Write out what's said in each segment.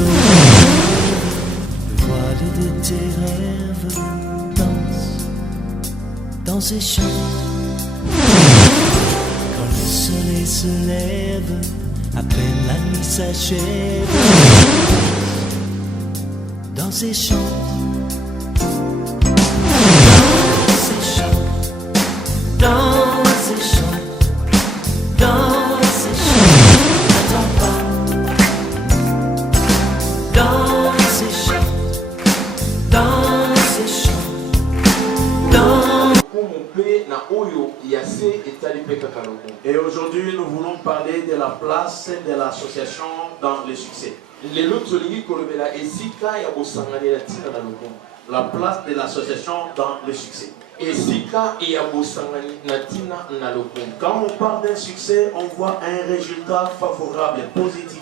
le voile de tes rêves danse dans ces champs. Quand le soleil se lève, à peine la nuit s'achève, dans ces champs. Dans ces champs, dans ces champs, n'attends pas. Dans ces champs, dans ces champs, dans. Et aujourd'hui, nous voulons parler de la place de l'association dans le succès. La place de l'association dans le succès. Quand on parle d'un succès, on voit un résultat favorable, positif.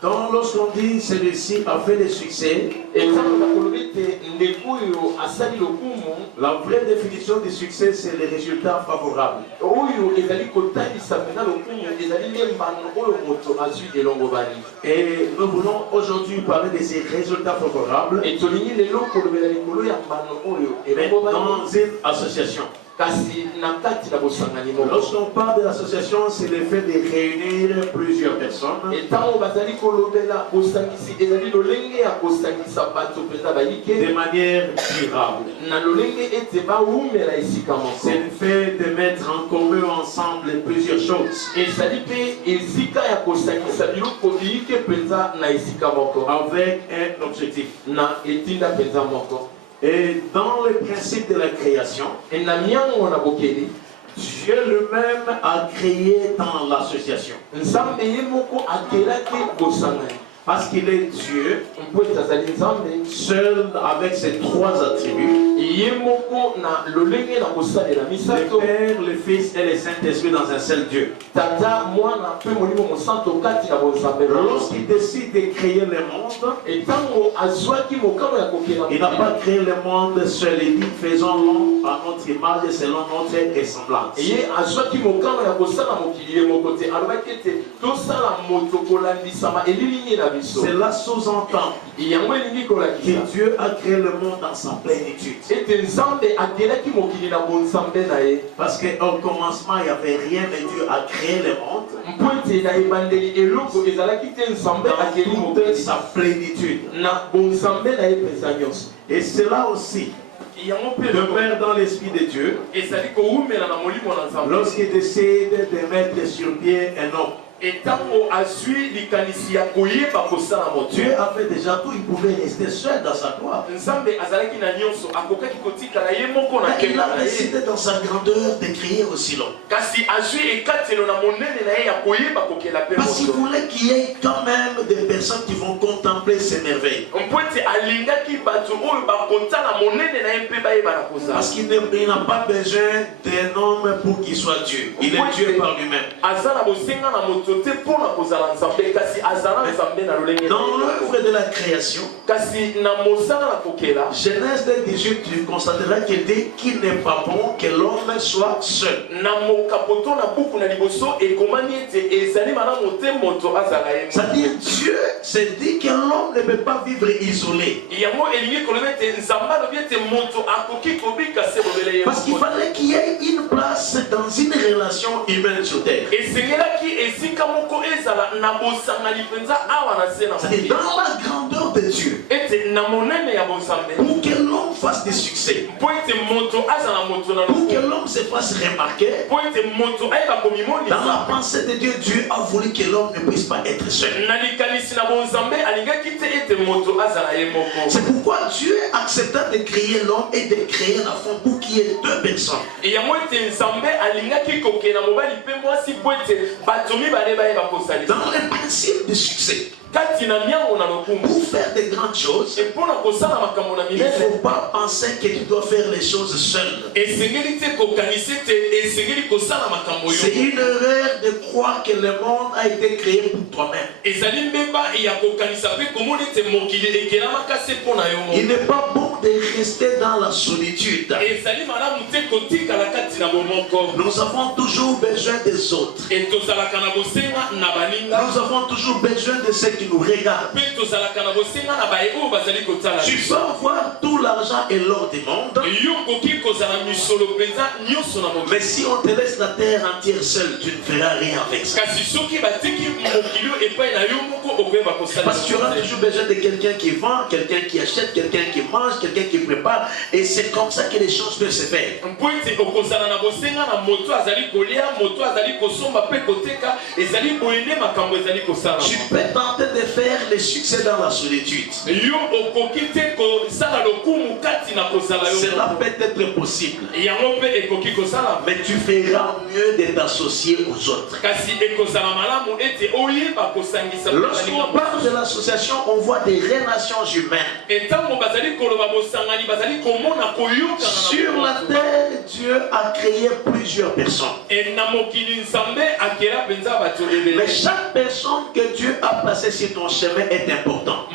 Quand lorsqu'on dit celui-ci a fait le succès, la vraie définition du succès, c'est le résultat favorable. Et nous voulons aujourd'hui parler de ces résultats favorables dans une association. Lorsqu'on parle de l'association, c'est le fait de réunir plusieurs personnes de manière durable. C'est le fait de mettre en commun ensemble plusieurs choses avec un objectif. Et dans le principe de la création, Dieu lui-même a créé dans l'association. Parce qu'il est Dieu, seul avec ses trois attributs. Le Père, le Fils et le Saint-Esprit dans un seul Dieu. Lorsqu'il décide de créer le monde, il n'a pas créé le monde seul. Il dit faisons-le à notre image selon notre ressemblance. Cela sous-entend que Dieu a créé le monde dans sa plénitude. Parce qu'au commencement, il n'y avait rien, mais Dieu a créé le monde dans toute sa plénitude. Et cela aussi demeure dans l'esprit de Dieu lorsqu'il décide de mettre sur pied un homme. Dieu avait déjà tout, il pouvait rester seul dans sa gloire. Il a décidé dans sa grandeur de créer aussi l'homme. Parce qu'il voulait qu'il y ait quand même des personnes qui vont contempler ces merveilles. Parce qu'il n'a pas besoin d'un homme pour qu'il soit Dieu. Il est Dieu par lui-même. Dans l'œuvre de la création, Genèse 18, tu constateras qu'il dit qu'il n'est pas bon que l'homme soit seul. C'est-à-dire Dieu s'est dit que l'homme ne peut pas vivre isolé. Parce qu'il fallait qu'il y ait une place dans une relation humaine sur terre. C'est dans la grandeur de Dieu. Pour que l'homme fasse des succès, pour que l'homme se fasse remarquer, dans la pensée de Dieu, Dieu a voulu que l'homme ne puisse pas être seul. C'est pourquoi Dieu accepta de créer l'homme et de créer la femme pour qu'il y ait deux personnes. Dans le principe du succès, pour faire de grandes choses, il ne faut pas penser que tu dois faire les choses seul. C'est une erreur de croire que le monde a été créé pour toi-même. Il n'est pas bon de rester dans la solitude. Nous avons toujours besoin des autres. Nous avons toujours besoin de ceux qui nous regardent. Tu peux avoir tout l'argent et l'or du monde, mais si on te laisse la terre entière seule, tu ne feras rien avec ça. Parce que tu auras toujours besoin de quelqu'un qui vend, quelqu'un qui achète, quelqu'un qui mange, quelqu'un qui prépare. Et c'est comme ça que les choses peuvent se faire. Tu peux tenter de faire le succès dans la solitude. Cela peut être possible. Mais tu feras mieux de t'associer aux autres. Lorsqu'on parle de l'association, on voit des relations humaines. Sur la terre, Dieu a créé plusieurs personnes. Mais chaque personne que Dieu a placée sur ton chemin est importante.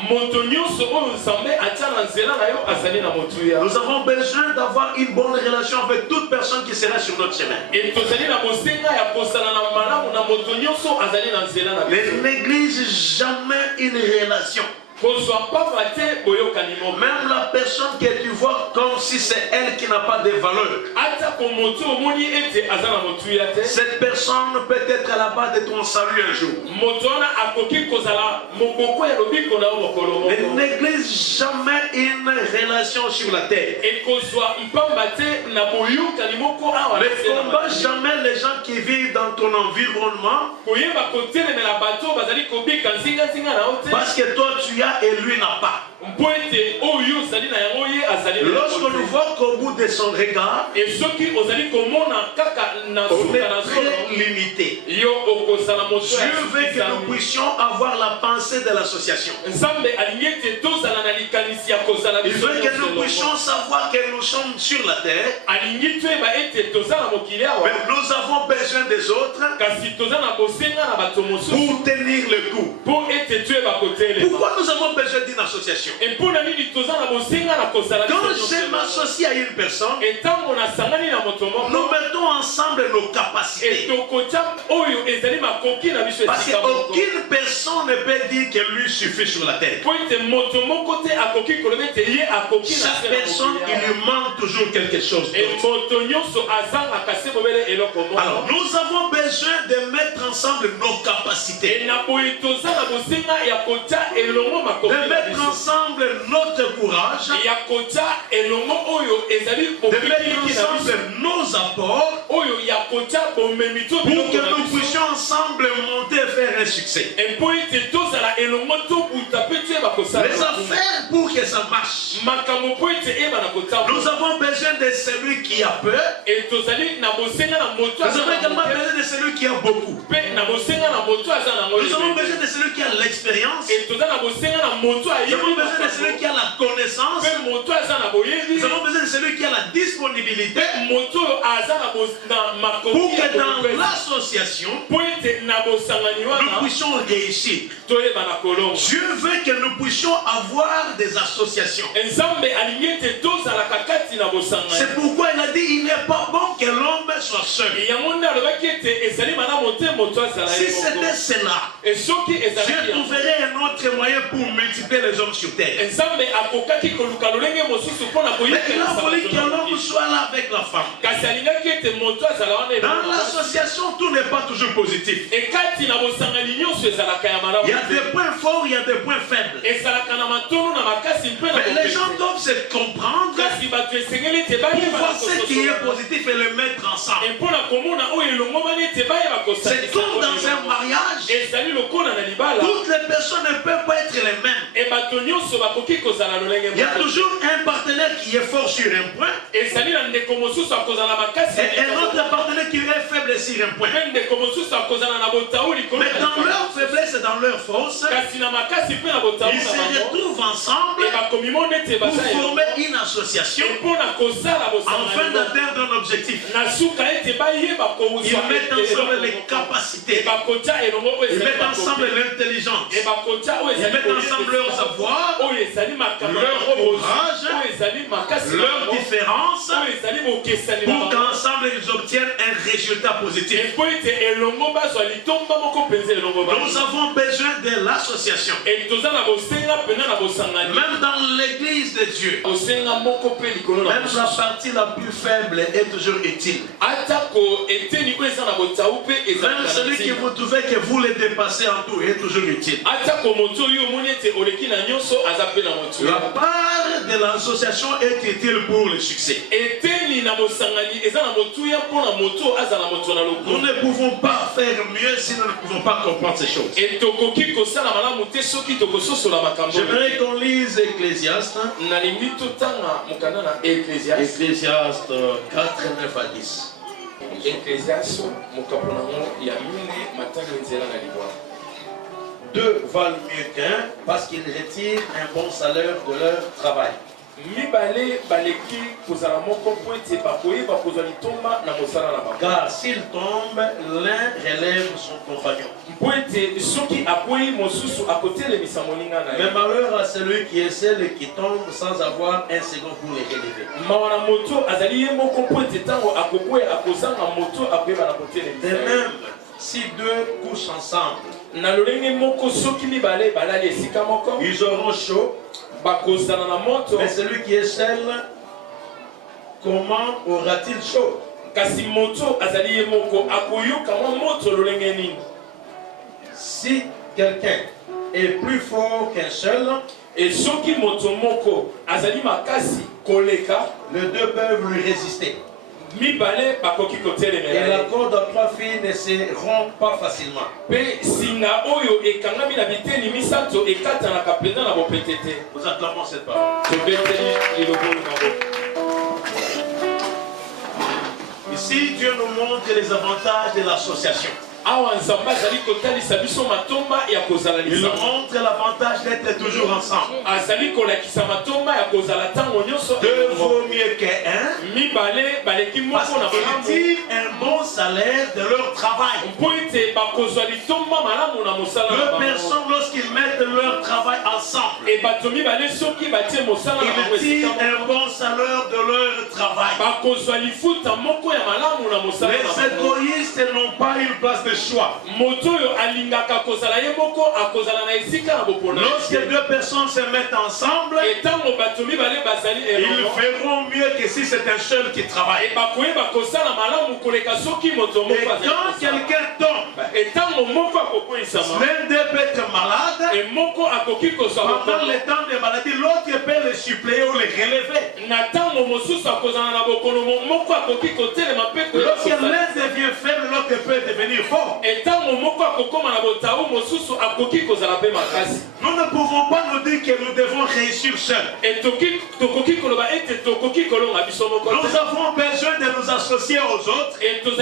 Nous avons besoin d'avoir une bonne relation avec toute personne qui sera sur notre chemin. Ne néglige jamais une relation. Même la personne que tu vois comme si c'est elle qui n'a pas de valeur. Cette personne peut être à la base de ton salut un jour. Ne néglige jamais une relation sur la terre. Ne combat jamais les gens qui vivent dans ton environnement. Parce que toi tu as et lui n'a pas. Lorsque nous voit qu'au bout de son regard, on est très limité. Dieu veut que nous puissions avoir la pensée de l'association. Il veut que nous puissions savoir que nous sommes sur la terre. Mais nous avons besoin des autres pour tenir le coup. Pourquoi nous avons besoin d'une association? Quand je m'associe à une personne, nous mettons ensemble nos capacités. Parce qu'aucune personne ne peut dire que lui suffit sur la terre. Chaque personne, il lui manque toujours quelque chose. Alors, nous avons besoin de mettre ensemble nos capacités. De mettre ensemble notre courage. De mettre ensemble nos apports. Pour que nous puissions ensemble monter et faire un succès. Les affaires pour que ça marche. Nous avons besoin de celui qui a peur. Nous avons également besoin de celui qui a beaucoup. Nous avons besoin de celui qui a l'expérience. Nous avons besoin de celui qui a la connaissance. Nous avons besoin de celui qui a la disponibilité. Pour que dans l'association, nous puissions réussir. Dieu veut que nous puissions avoir des associations. C'est pourquoi il a dit il n'est pas bon que l'homme soit seul. Si c'était cela, Dieu trouverait un autre moyen pour multiplier les hommes sur terre. Mais il a voulu que l'homme soit là avec la femme. Dans l'association, tout n'est pas toujours positif. Il y a des points forts, il y a des points faibles. Mais les gens doivent se comprendre pour voir ce qui est positif et le mettre ensemble. C'est comme dans un mariage. Toutes les personnes ne peuvent pas être les mêmes. Il y a toujours un partenaire qui est fort sur un point et un autre partenaire qui est faible sur un point. Mais dans leur faiblesse et dans leur force, ils se retrouvent ensemble pour former une association afin d'atteindre un objectifs. Ils mettent ensemble les capacités. Ils mettent ensemble l'intelligence. Ils mettent ensemble leur savoir, leur courage, leurs différences, pour qu'ensemble ils obtiennent un résultat positif. Nous avons besoin de l'association. Même dans l'église de Dieu, même la partie la plus faible est toujours utile. Même celui que vous trouvez que vous le dépassez en tout est toujours utile. La part de l'association est utile pour le succès. Nous ne pouvons pas faire mieux si nous ne pouvons pas comprendre ces choses. J'aimerais qu'on lise Ecclésiaste. Ecclésiaste 4, 9 à 10. Deux valent mieux qu'un parce qu'ils retirent un bon salaire de leur travail. Car s'il tombe, l'un relève son compagnon. Mais malheur à celui qui essaie et qui tombe sans avoir un second pour les relever. De même, si deux couchent ensemble, ils auront chaud. Mais celui qui est seul, comment aura-t-il chaud? Si quelqu'un est plus fort qu'un seul, les deux peuvent lui résister. Et la corde à trois filles ne se rompt pas facilement. Nous acclamons cette parole. Ici, Dieu nous montre les avantages de l'association. Il montre l'avantage d'être toujours ensemble. Deux vaut mieux qu'un, parce qu'ils tirent un bon salaire de leur travail. Deux personnes, lorsqu'ils mettent leur travail ensemble, ils tirent un bon salaire de leur travail. Les égoïstes n'ont pas une place de choix. Lorsque deux personnes se mettent ensemble, ils feront mieux que si c'est un seul qui travaille. Et quand quelqu'un tombe, l'un d'eux peut être malade. Pendant le temps de maladie, l'autre peut le suppléer ou le relever. Lorsque l'un devient faible, l'autre peut devenir fort. Nous ne pouvons pas nous dire que nous devons réussir seuls. Nous avons besoin de nous associer aux autres. Et nous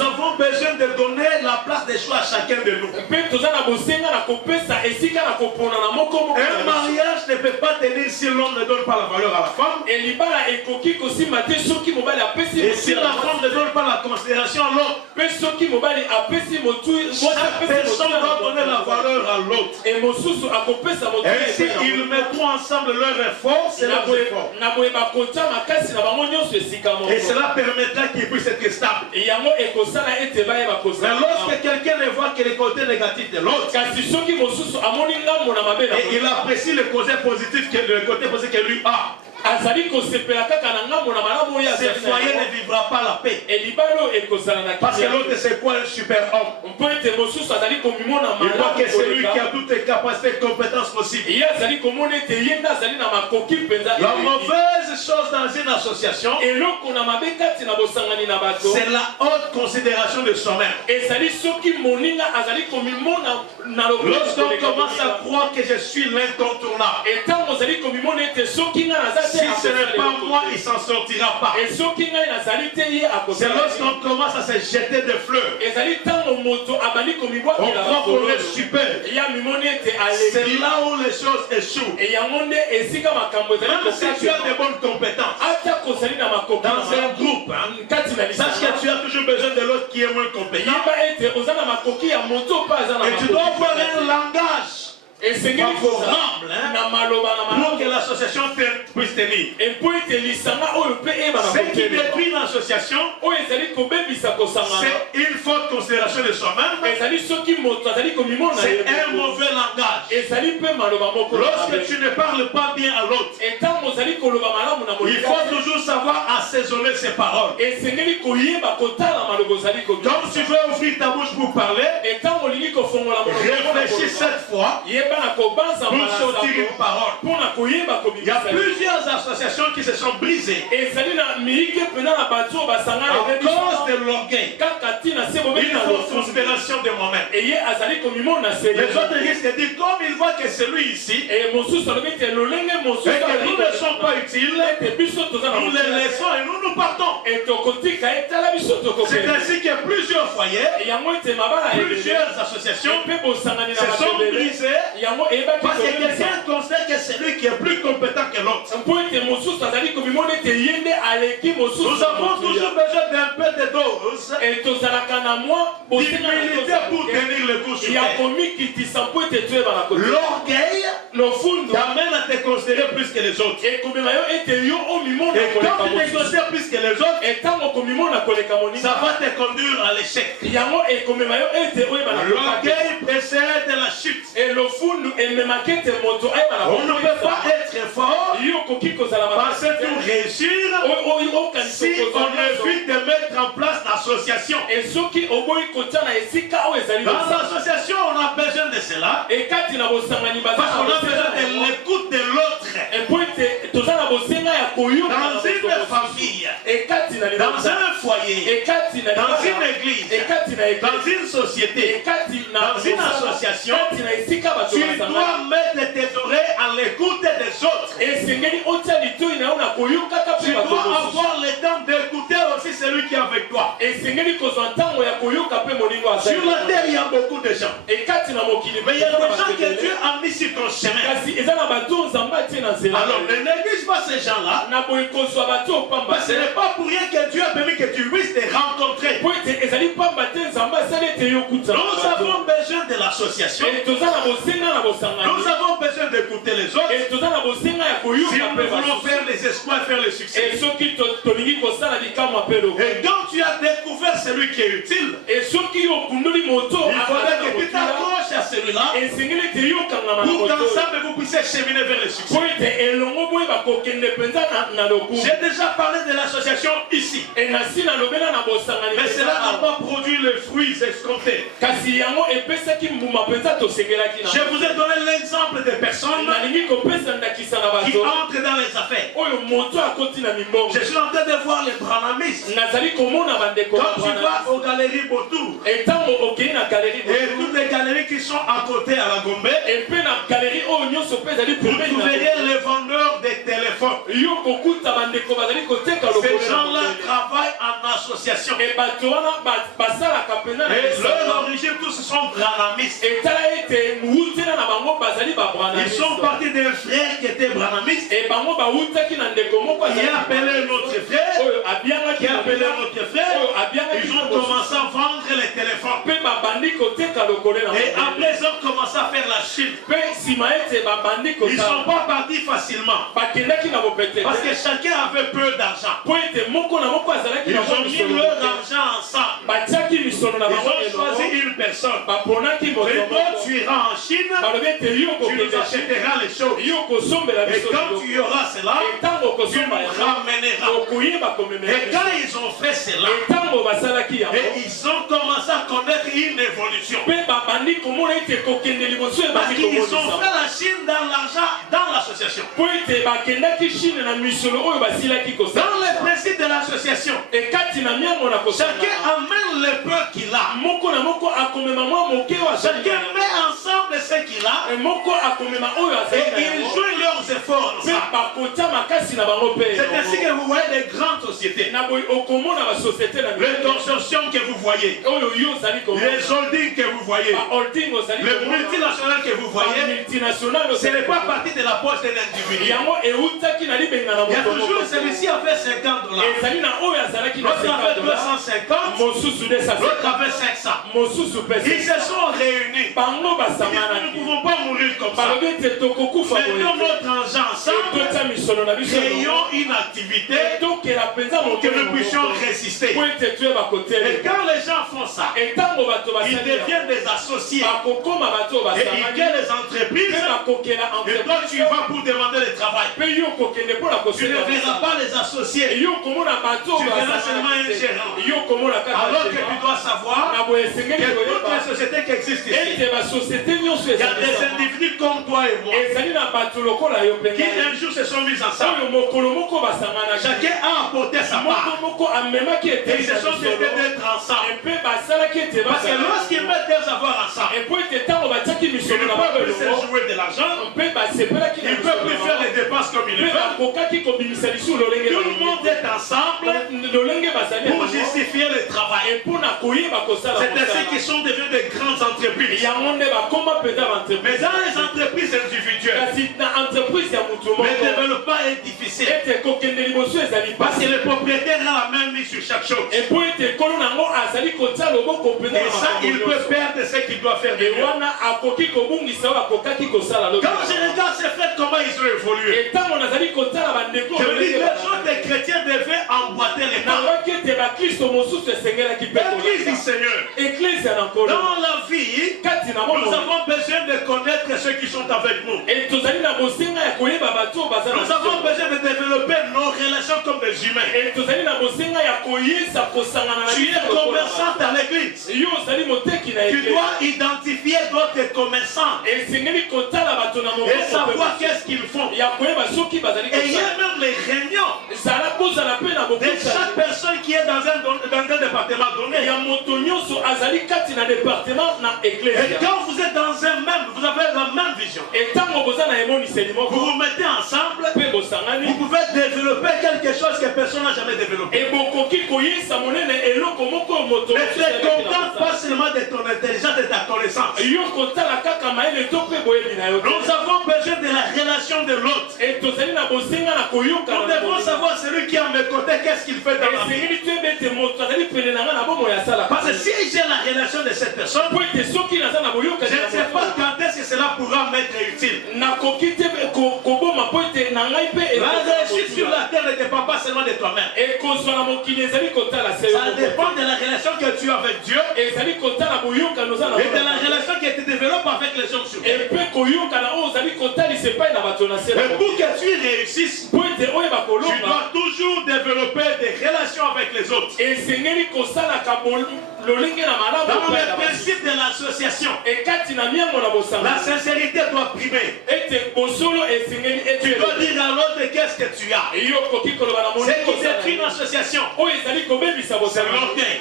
avons besoin de donner la place des choix à chacun de nous. Un mariage ne peut pas tenir si l'homme ne donne pas la valeur à la femme. Et si la femme ne donne pas la considération à l'autre, chaque personne doit donner la valeur à l'autre. Et si ils mettront ensemble leur effort, c'est leur effort. Et cela permettra qu'ils puissent être stables. Mais lorsque quelqu'un ne voit que les côtés négatifs de l'autre, et il apprécie le côté positif que lui a, ce foyer ne vivra pas la paix. Parce que l'autre c'est quoi un super homme? Il voit que c'est lui qui a toutes les capacités et compétences possibles. La mauvaise chose dans une association, c'est la haute considération de soi-même. Lorsqu'on commence à croire que je suis l'incontournable, si ce n'est pas moi, il ne s'en sortira pas. C'est lorsqu'on commence à se jeter des fleurs. On croit qu'on est super. C'est là où les choses échouent. Même si tu as des bonnes compétences dans un groupe, sache que tu as toujours besoin de l'autre qui est moins compétent. Et tu dois avoir un langage favorable pour que l'association puisse tenir. Ce qui détruit l'association, c'est une forte considération de soi-même. C'est un mauvais langage. Lorsque tu ne parles pas bien à l'autre, il faut toujours savoir assaisonner ses paroles. Quand tu veux ouvrir ta bouche pour parler, réfléchis cette fois pour sortir une parole. Il y a plusieurs associations qui se sont brisées à cause de l'orgueil, une forte considération de moi-même. Les autres risquent de dire, comme ils voient que c'est lui ici et que nous ne sommes pas utiles, nous les laissons et nous partons. C'est ainsi que plusieurs foyers, plusieurs associations se sont brisées parce que quelqu'un considère que c'est lui qui est plus compétent que l'autre. Nous avons toujours besoin d'un peu de dose d'humilité pour tenir le coup sur terre. L'orgueil t'amène à te considérer plus que les autres. Et quand tu te considères plus que les autres, ça va te conduire à l'échec. L'orgueil précède la chute. On ne peut pas être fort parce que pour réussir si on évite de mettre en place l'association. Dans l'association, on a besoin de cela parce qu'on a besoin de l'écoute de l'autre. Dans une famille, dans un foyer, dans une église, dans une société, dans une association, tu dois mettre tes oreilles à l'écoute des autres. Tu dois avoir le temps d'écouter aussi celui qui est avec toi. Sur la terre, il y a beaucoup de gens. Mais il y a des gens que Dieu a mis sur ton chemin. Alors ne néglige pas ces gens-là. Ce n'est pas pour rien que Dieu a permis que tu puisses te rencontrer. Nous avons besoin de l'association. Nous avons besoin d'écouter les autres. Si nous voulons faire les espoirs, faire le succès. Et quand tu as découvert celui qui est utile, il faudrait que tu t'accroches à celui-là pour qu'ensemble vous puissiez cheminer vers le succès. J'ai déjà parlé de l'association ici. Mais cela n'a pas produit les fruits escomptés. Je vous ai donné l'exemple des personnes qui entrent dans les affaires. Je suis en train de voir les branamistes. Quand tu vas aux galeries Botour et toutes les galeries qui sont à côté à la Gombe, vous verrez les vendeurs des téléphones. Ces gens-là travaillent en association. Et leur origine, tous sont branamistes. Ils sont partis d'un frère qui était branamiste. Il a appelé notre frère. Qui a appelé notre frère. Ils ont commencé à vendre les téléphones. Et après ils ont commencé à faire la Chine. Ils ne sont pas partis facilement. Parce que chacun avait peu d'argent. Ils ont mis leur argent ensemble. Ils ont choisi une personne. Mais toi tu iras en Chine, tu nous achèteras les choses. Et quand tu auras cela, tu nous ramèneras. Et quand ils ont fait cela, et ils ont commencé à connaître une évolution. Parce qu'ils ont fait la Chine dans l'argent, dans l'association. Dans les principes de l'association, chacun amène le peu qu'il a. Chacun met ensemble ce qu'il a. Et ils jouent leurs efforts. C'est ainsi que vous voyez les grands aussi. sociétés. Les consortiums que vous voyez, les holdings que vous voyez, les multinationales que vous voyez, ce n'est pas partie de la poche d'un individu. Il y a toujours celui-ci a fait $50. L'autre a fait 250. L'autre a fait 500. Ils se sont réunis. Ils disent, nous ne pouvons pas mourir comme ça. Mettons notre argent ensemble. Créons une activité pour que nous puissions résister. Et quand les gens font ça, ils deviennent des associés. Et ils gagnent les entreprises. Et toi, tu vas pour demander le travail. Tu ne verras pas les associés. Tu verras seulement un gérant. Alors que tu dois savoir que toutes les sociétés qui existent ici, il y a des individus comme toi et moi qui un jour se sont mis ensemble. Chacun a apporté sa part. Et ils se sont décidés d'être ensemble. Parce que lorsqu'ils mettent leurs avoirs ensemble, ils ne peuvent plus se jouer de l'argent. Ils ne peuvent plus faire les dépenses comme ils le veulent. Tout le monde est ensemble pour justifier le travail. C'est ainsi qu'ils sont devenus des grandes entreprises. Mais dans les entreprises individuelles, le développement est difficile. Parce que le propriétaire a la main mise sur chaque chose. Et ça, il peut perdre ce qu'il doit faire. Quand je regarde ces frères, comment ils ont évolué, je me dis, les autres des chrétiens devaient emboîter les pas. L'église du Seigneur. Dans la vie, nous avons besoin de connaître ceux qui sont avec nous. Nous avons besoin de développer nos relations comme des humains. Tu es commerçant à l'église. Tu dois identifier d'autres commerçants et savoir qu'est-ce qu'ils font. Et il y a même les réunions de chaque personne qui est dans un département donné. Et quand vous êtes dans un même, vous avez la même vision. Vous vous mettez ensemble, vous pouvez développer quelque chose que personne n'a jamais développé. Mais tu es content pas seulement de ton intelligence et de ta connaissance. Nous avons besoin de la relation de l'autre. Nous devons savoir celui qui est à mes côtés, qu'est-ce qu'il fait dans la vie. Parce que si j'ai la relation de cette personne, je ne sais pas quand est-ce que cela pourra m'être utile. La réussite sur la terre ne dépend pas seulement de toi-même. Ça dépend de la relation que tu as avec Dieu et de la relation qui te développe avec les gens sur terre. Mais pour que tu réussisses, tu dois toujours développer des relations avec les autres. Dans le principe de l'association, la sincérité doit primer. Tu dois dire à l'autre qu'est-ce que tu as. Ce qui détruit une association, c'est l'orgueil.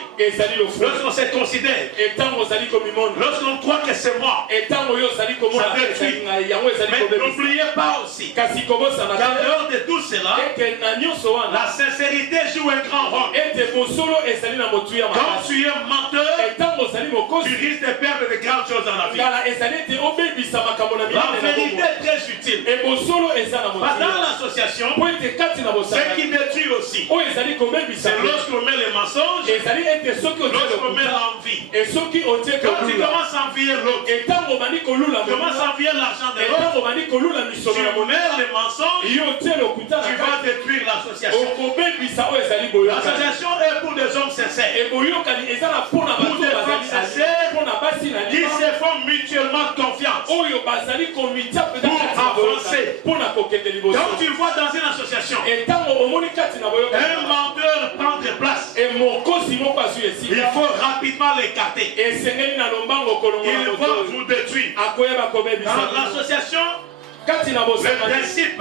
Lorsqu'on se considère, lorsqu'on croit que c'est moi, ça détruit. Mais n'oubliez pas aussi qu'en dehors de tout cela, la sincérité joue un grand rôle. Quand tu es menteur, tu risques de perdre de grandes choses dans la vie. La vérité est très utile. Dans l'association, ce qui détruit aussi, c'est lorsqu'on met les mensonges, lorsqu'on met l'envie. Quand tu commences à envier l'autre, tu commences à envier l'argent de l'autre, tu mets les mensonges, tu vas détruire l'association. L'association est pour des hommes sincères, pour des femmes sincères qui se font mutuellement confiance pour avancer. Quand tu vois dans une association un menteur prendre place, il faut rapidement l'écarter. Il va vous détruire. Dans l'association, le principe,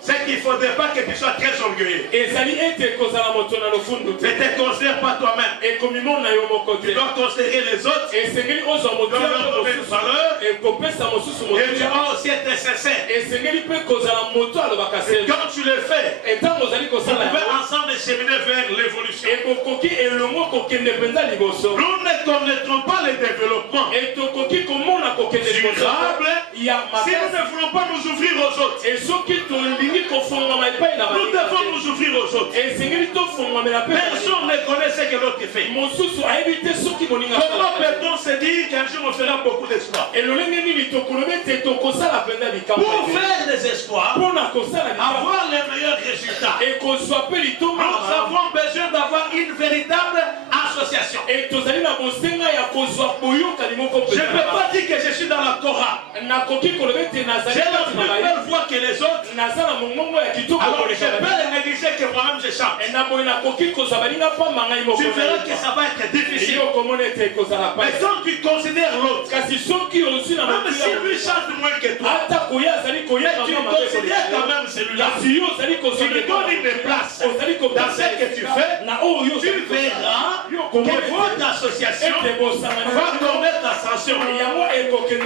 c'est qu'il ne faudrait pas que tu sois très orgueilleux. Ne te considère pas toi-même. Tu dois considérer les autres, dans leur donner une valeur, et tu dois aussi être sincère. Et quand tu le fais, vous pouvez ensemble cheminer vers l'évolution. Nous ne connaîtrons pas le développement durable si nous ne voulons pas nous ouvrir aux autres. Nous devons nous ouvrir aux autres. Personne ne connaît ce que l'autre fait. Comment peut-on se dire qu'un jour on fera beaucoup d'espoir? Pour faire des espoirs, avoir les meilleurs résultats, nous avons besoin d'avoir une véritable association. Je ne peux pas dire que je suis dans la Torah. J'ai la plus belle voix que les autres. Alors je peux négliger que moi-même je chante. Tu verras que ça va être difficile. Mais quand tu considères l'autre, même si lui chante moins que toi, mais tu considères quand même celui-là. Tu lui donnes une place dans ce que tu fais. Tu verras que votre association va connaître l'ascension.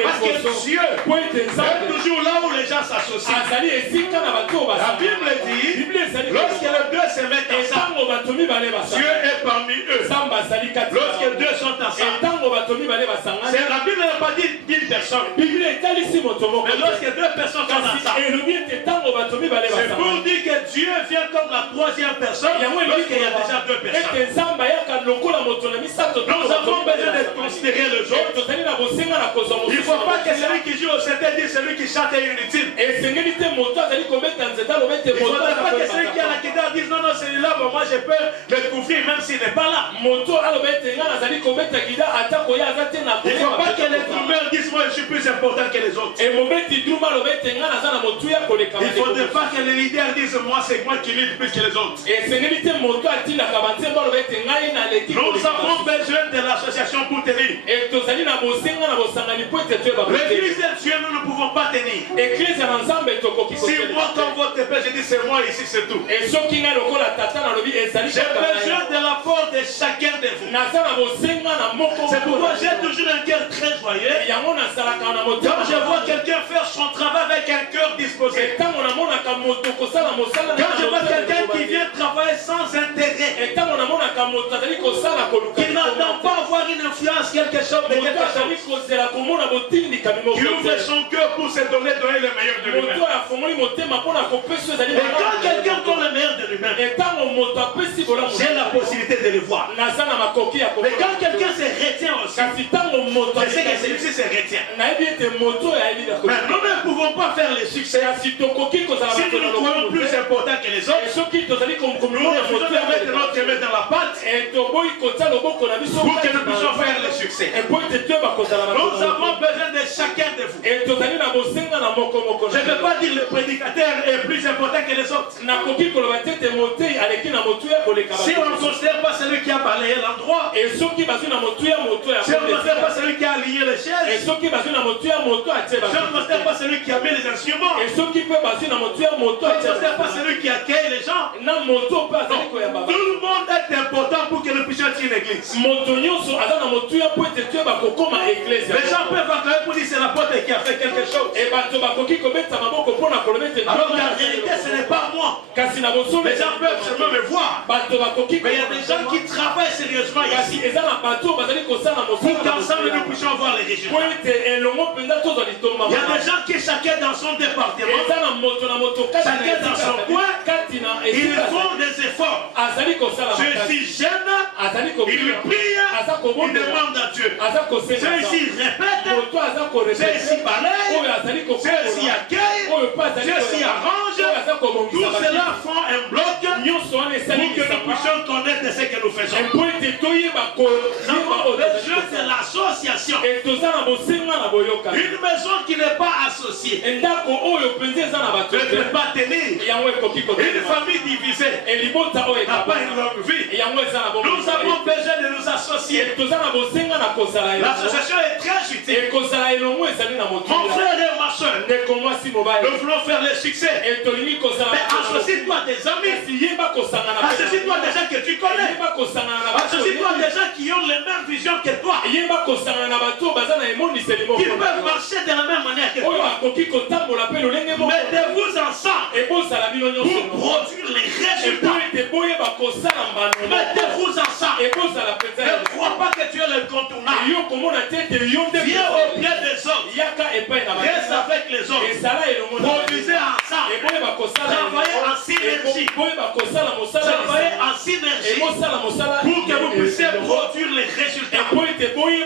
Parce que Dieu est toujours là où les gens s'associent. La Bible dit, lorsque les deux se mettent ensemble, Dieu est parmi eux. Lorsque deux sont ensemble, la Bible n'a pas dit d'une personne. Mais lorsque deux personnes sont ensemble, c'est pour dire que Dieu vient comme la troisième personne lorsqu'il y a déjà deux personnes. Nous avons besoin de considérer les autres. Il ne faut pas que celui qui joue au CT dise celui qui chante est inutile. Il ne faudrait pas que celui qui a la guitare dise non, non, celui-là, bon, moi je peux le couvrir même s'il n'est pas là. Il ne faut pas que les drummers disent moi je suis plus important que les autres. Il ne faudrait pas que les leaders disent moi c'est moi qui lead plus que les autres. Nous avons besoin de l'association pour tenir. L'église de Dieu, nous ne pouvons pas tenir. Si moi quand votre épée, je dis c'est moi ici, c'est tout. J'ai besoin de l'apport de chacun de vous. C'est pourquoi j'ai toujours un cœur très joyeux. Quand je vois quelqu'un faire son travail avec un cœur disposé. Quand je vois quelqu'un qui vient travailler sans intérêt, qui n'attend pas avoir une influence, quelque chose de quelque chose, qui ouvre son cœur pour se donner le meilleur de lui-même. Et quand quelqu'un donne le meilleur de lui-même, j'ai la possibilité de le voir. Mais quand quelqu'un se retient aussi, je sais que celui-ci se retient. Mais nous ne pouvons pas faire le succès si nous nous croyons plus importants que les autres. Nous refusons de mettre notre main dans la pâte pour que nous puissions faire le succès. Nous avons besoin de chacun de vous. Je ne veux pas dire le prédicateur est plus important que les autres. Si on ne considère pas celui qui a balayé l'endroit, si on ne considère pas celui qui a lié les chaises, si on ne considère pas celui qui a mis les instruments, si on ne considère pas celui qui accueille les gens, tout le monde est important pour que nous puissions être une église. Les gens peuvent acclamer pour dire c'est l'apôtre qui a fait quelque chose. Alors la réalité ce n'est pas moi. Les gens peuvent seulement me voir. Mais il y a des gens qui travaillent sérieusement ici pour qu'ensemble nous puissions voir les résultats. Il y a des gens qui chacun dans son département, chacun dans son coin, ils font des efforts. Je suis jeune, ils prient, ils demandent à Dieu. Ceux-ci répètent, ceux-ci balayent, ceux-ci accueillent, ceux-ci arrangent. Tout cela font un bloc pour que nous puissions connaître ce que nous faisons. Nous avons besoin de l'association. Une maison qui n'est pas associée ne peut pas tenir. Une famille divisée n'a pas une longue vie. Nous avons besoin de nous associer. L'association est très utile. Mon frère et ma soeur, nous voulons faire le succès. Mais associe-toi à tes amis. Associe-toi à des gens que tu connais. Associe-toi à des gens qui ont le même vision que toi. Qui peuvent marcher de la même manière que toi. Mettez-vous ensemble pour produire les résultats. Mettez-vous ensemble. Ne crois pas que tu es l'incontournable. Viens au pied des autres. Reste avec les autres. Produisez ensemble. Travaillez en synergie. Travaillez en synergie pour que vous puissiez produire les résultats. Dieu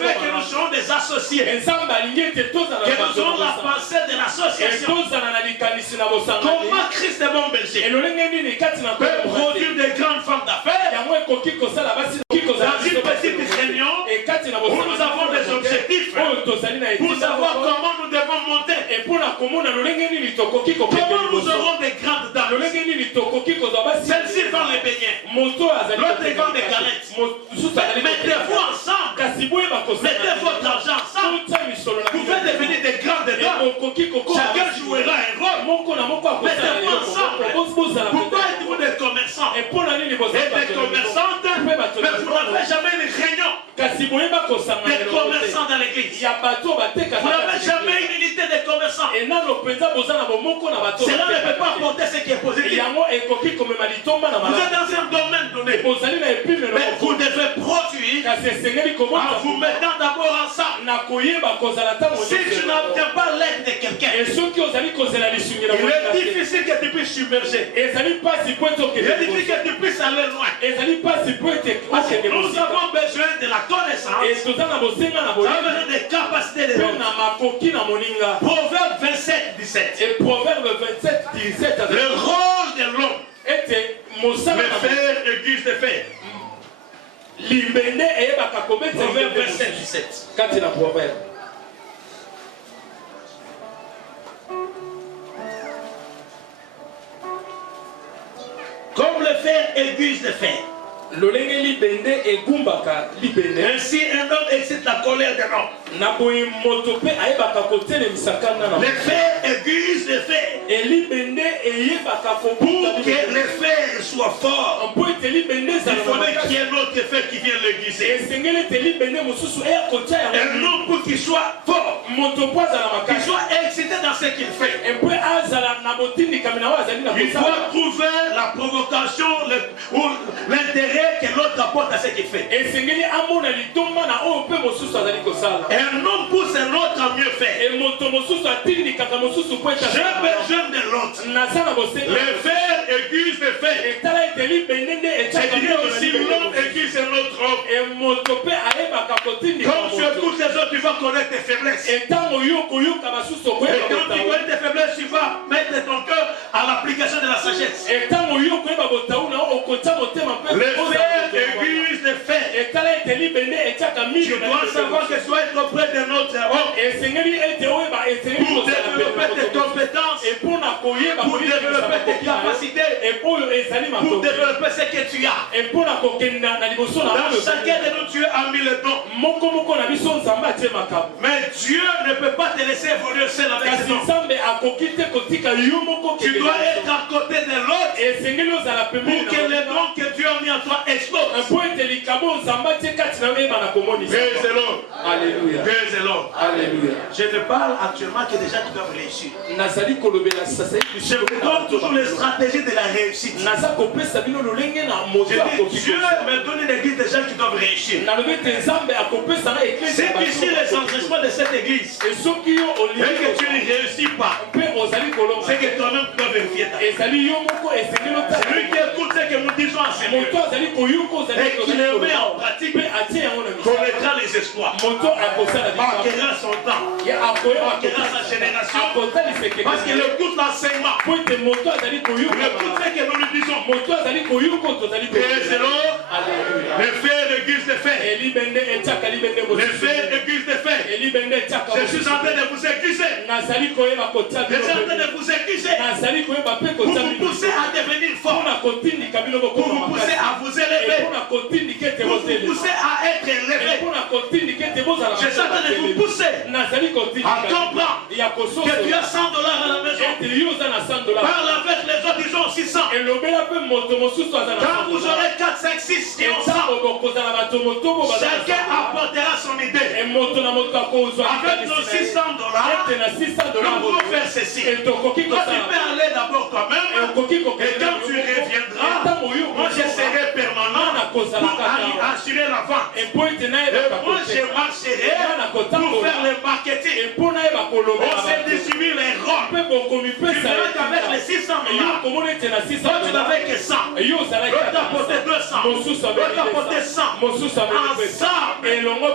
veut que nous soyons des associés. Que nous ayons la pensée de l'association. Comment Christ est bon berger peut produire des grandes femmes d'affaires dans une petite réunion où nous avons des objectifs pour savoir comment nous devons monter. Comment nous aurons des grandes dames. Celle-ci vend les beignets, l'autre vend des galettes. Mettez-vous ensemble. Mettez votre argent ensemble. Vous pouvez devenir des grandes dames. Chacun jouera un rôle. Mettez-vous ensemble. Pourquoi êtes-vous des commerçants et des commerçantes, mais vous n'avez jamais une réunion des commerçants dans l'église. Vous n'avez jamais une unité des commerçants. Cela ne peut pas apporter ce qui est positif. Vous êtes dans un domaine donné, mais vous devez produire en vous mettant d'abord ensemble. Si tu n'obtiens pas l'aide de quelqu'un, il est difficile que tu puisses submerger. Il est difficile que tu puisses aller loin. Nous avons besoin de la connaissance. Nous avons besoin des capacités de l'homme. Proverbe 27, 17. Le rôle de l'homme. Le fer aiguise de fer. Proverbe 27, 17. Comme le fer aiguise de fer. Ainsi un homme excite la colère d'un homme. Le fer aiguise le fer. Pour que le fer soit fort, il faudrait qu'il y ait un autre fer qui vienne l'aiguiser. Un homme pour qu'il soit fort, qu'il soit excité dans ce qu'il fait. Il doit trouver la provocation ou l'intérêt que l'autre apporte à ce qu'il fait. Un homme pousse l'autre à mieux faire. J'ai besoin de l'autre. Le fer aiguise le fer. C'est-à-dire aussi l'homme aiguise l'autre homme. Comme tu écoutes les autres, tu vas connaître tes faiblesses. Et quand tu connais tes faiblesses, tu vas mettre ton cœur à l'application de la sagesse. Le fer aiguise le fer. Tu dois savoir que tu dois être auprès d'un autre homme pour développer tes compétences, pour développer tes capacités, pour développer ce que tu as. Dans chacun de nous, tu as mis le don. Mais Dieu ne peut pas te laisser évoluer seul avec ses dons. Tu dois être à côté de l'autre pour que les dons que Dieu a mis en toi explosent. Praise the Lord. Alléluia. Praise the Lord. Alléluia. Je te parle actuellement que des gens qui doivent réussir. Je vous donne toujours les stratégies de la réussite. Je dis, Dieu me donne une église de gens qui doivent réussir. C'est ici les engagements de cette église. Et que tu ne réussis pas, c'est que toi-même tu dois vérifier ta vie. Celui qui écoute ce que nous disons en ce lieu et qui le met en pratique connaîtra les espoirs, acquérera son temps, acquérera sa génération, parce qu'il écoute l'enseignement, il écoute ce que nous lui disons. Le fer aiguise le fer. Le fer aiguise le fer. Je suis en train de vous accuser. Je suis en train de vous accuser pour vous pousser à devenir fort, pour vous pousser à vous élever, pour vous pousser à être élevé. Je suis en train de vous pousser à comprendre que tu as $100 à la maison. Parle avec les autres, ils ils ont aussi 100. Quand vous aurez 4, 5, 6 qui ont 100, chacun apportera son idée. Avec nos $600, nous pouvons faire ceci. Toi, tu peux aller d'abord toi-même. Et quand tu reviendras, moi je serai permanent pour assurer la vente. Et moi je marcherai pour faire le marketing. On se distribue les rôles. Tu verras qu'avec les $600, toi tu n'avais que 100. L'autre apportait 200. L'autre apportait 100. Ensemble,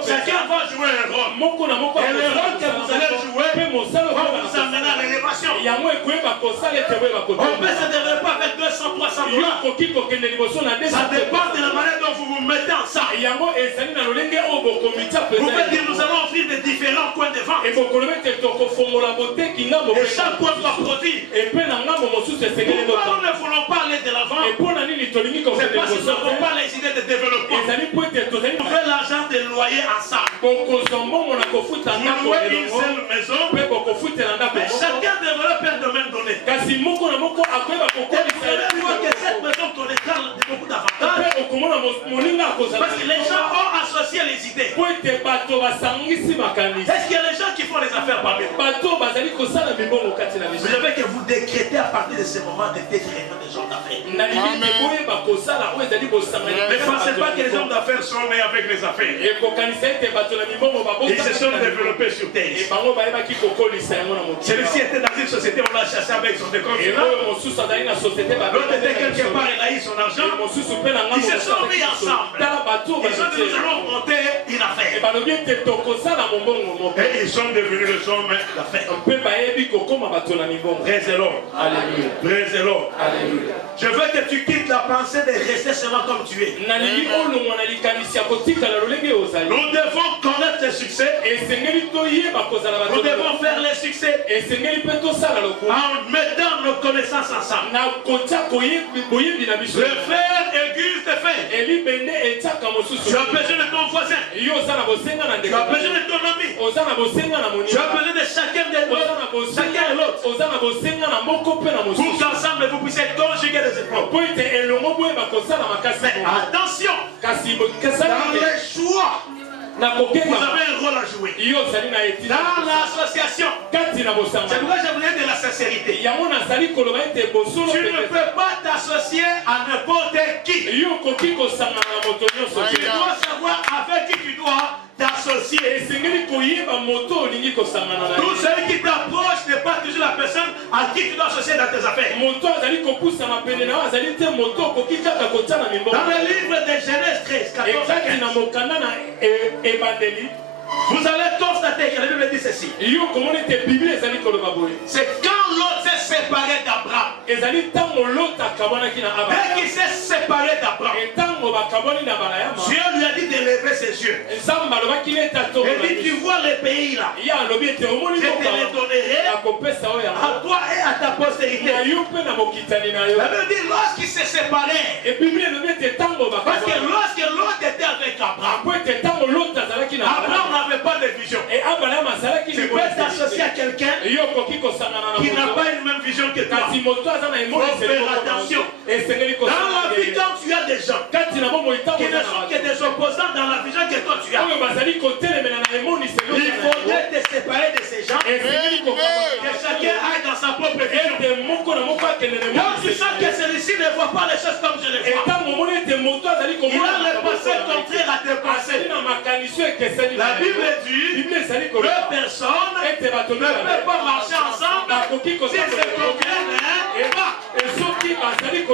chacun va jouer un rôle. Et le rôle que vous allez jouer va vous amener à l'élévation. On peut se développer avec $200, $300. Ça dépend de la manière dont vous vous mettez ensemble. Vous pouvez dire nous allons offrir des différents coins de vente. Et chaque coin va produire. Pourquoi nous ne voulons pas aller de l'avant? C'est parce que nous n'avons pas les idées de développement. On fait l'argent des loyers ensemble. Vous louez une seule maison, mais chacun développe un domaine donné. Et vous allez voir que cette maison connaîtra beaucoup d'avantages. Parce que les gens ont associé les idées. Est-ce qu'il y a des gens qui font les affaires parmi vous? Vous savez que vous décrétez à partir de ce moment de réunions des gens d'affaires. Ne pensez pas que les hommes d'affaires sont nés avec les affaires. Ils se sont développés sur terre. Celui-ci était dans une société, on l'a chassé avec son décompte. L'autre était quelque part, il a eu son argent. Ils se sont mis ensemble. Ils ont dit nous allons monter une affaire. Et ils sont devenus le somme d'affaires. Praise the Lord. Alléluia. Praise the Lord. Alléluia. Je veux que tu quittes la pensée de rester seulement comme tu es. Nous devons connaître le succès. Nous devons faire le succès en mettant nos connaissances ensemble. Le fer aiguise de fer. Tu as besoin de ton voisin. Tu as besoin de ton ami. Tu as besoin de chacun de l'autre. Chacun de l'autre. Pour qu'ensemble vous puissiez conjuguer les efforts. Mais attention, dans les choix, vous avez un rôle à jouer. Dans l'association, c'est pourquoi je voulais de la sincérité. Tu ne peux pas t'associer à n'importe qui. Tu dois savoir avec qui tu dois t'associer. Tout celui qui t'approche n'est pas toujours la personne à qui tu dois associer dans tes affaires. Dans le livre de Genèse 13, 14 à 15, vous allez constater que la Bible dit ceci. C'est quand l'autre s'est séparé d'Abraham. Dès qu'il s'est séparé d'Abraham, Dieu lui a dit de lever ses yeux. Et dit, tu vois le pays là, je te le donnerai à toi et à ta postérité. La Bible dit lorsqu'il s'est séparé, parce que lorsque l'autre était avec Abraham, Abraham n'avait pas de vision. Tu peux t'associer à quelqu'un qui n'a pas une même vision que toi. Il faut faire attention. Dans la vie, quand tu as des gens qui ne sont que des opposants dans la vision que toi tu as, il faudrait te séparer de ces gens et que chacun aille dans sa propre vision. Quand tu sens que celui-ci ne voit pas les choses comme je les vois, il a le passé contraire à tes pensées. La Bible dit que deux personnes ne peuvent pas marcher ensemble si elles se conviennent.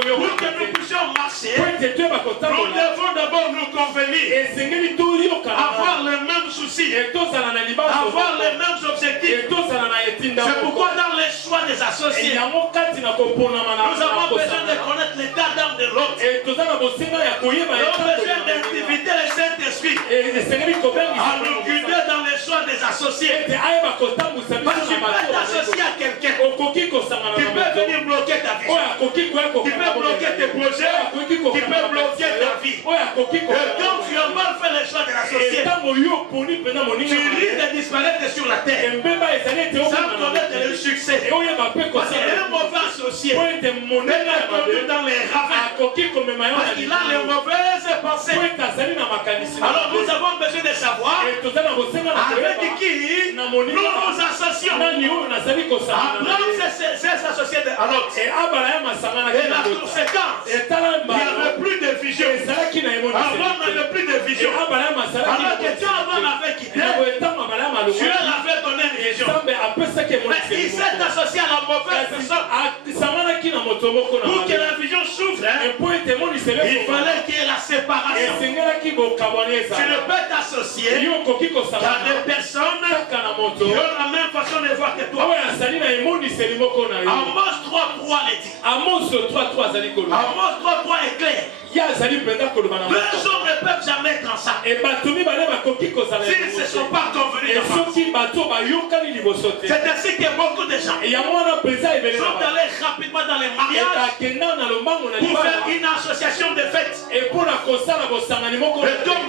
Pour que nous puissions marcher, nous devons d'abord nous convenir, avoir les mêmes soucis, avoir les mêmes objectifs. C'est pourquoi dans les choix des associés, nous avons besoin de connaître l'état d'âme de l'autre. Nous avons besoin d'inviter le Saint-Esprit à nous guider dans les choix des associés. Parce que tu peux t'associer à quelqu'un qui peut venir bloquer ta vie. qui peut bloquer tes projets, qui peut bloquer ta vie. Et quand tu as mal fait les choix de l'associé, tu risques de disparaître sur la terre sans connaître le succès. Parce qu'il est un mauvais associé. Il est connu dans les ravins parce qu'il a les mauvaises pensées. Alors nous avons besoin de savoir avec qui nous nous associons. Abraham s'est associé à l'autre. Et la conséquence, il n'y avait plus de vision. Abraham n'avait plus de vision. Alors que quand Abraham avait quitté, Dieu l'avait donné une vision. Mais il s'est associé à la mauvaise personne. Pour que la vision s'ouvre, il fallait qu'il y ait la séparation. Tu ne peux t'associer à des personnes qui ont la même façon de voir que toi. Amos 3.3 les dit. Amos 3.3 est clair. Deux hommes ne peuvent jamais être ensemble s'ils ne se sont pas convenus d'avance. C'est ainsi que beaucoup de gens sont allés rapidement dans les mariages pour faire une association de fêtes. Et comme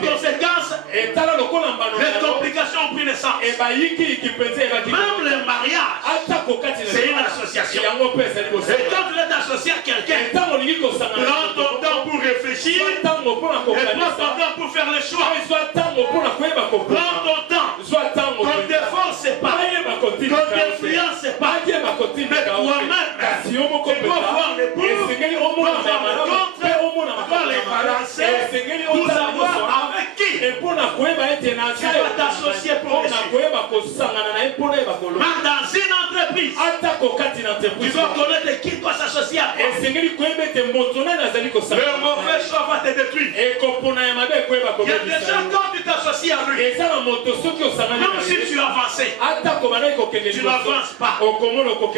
conséquence, les complications ont pris naissance. Même le mariage, c'est une association. Et quand tu es associé à quelqu'un, prends ton temps pour réfléchir et prends ton temps pour faire les choix. Prends ton temps. Ton défaut, c'est pas. Ton influence, c'est pas. Mais toi-même, tu dois voir les pour, tu dois voir les contre, tu dois les balancer pour savoir avec qui tu vas t'associer pour les dans une entreprise, tu dois connaître qui doit s'associer à toi. Le mauvais choix va te détruire. Il y a des gens quand tu t'associes à lui, même si tu avances, tu n'avances pas.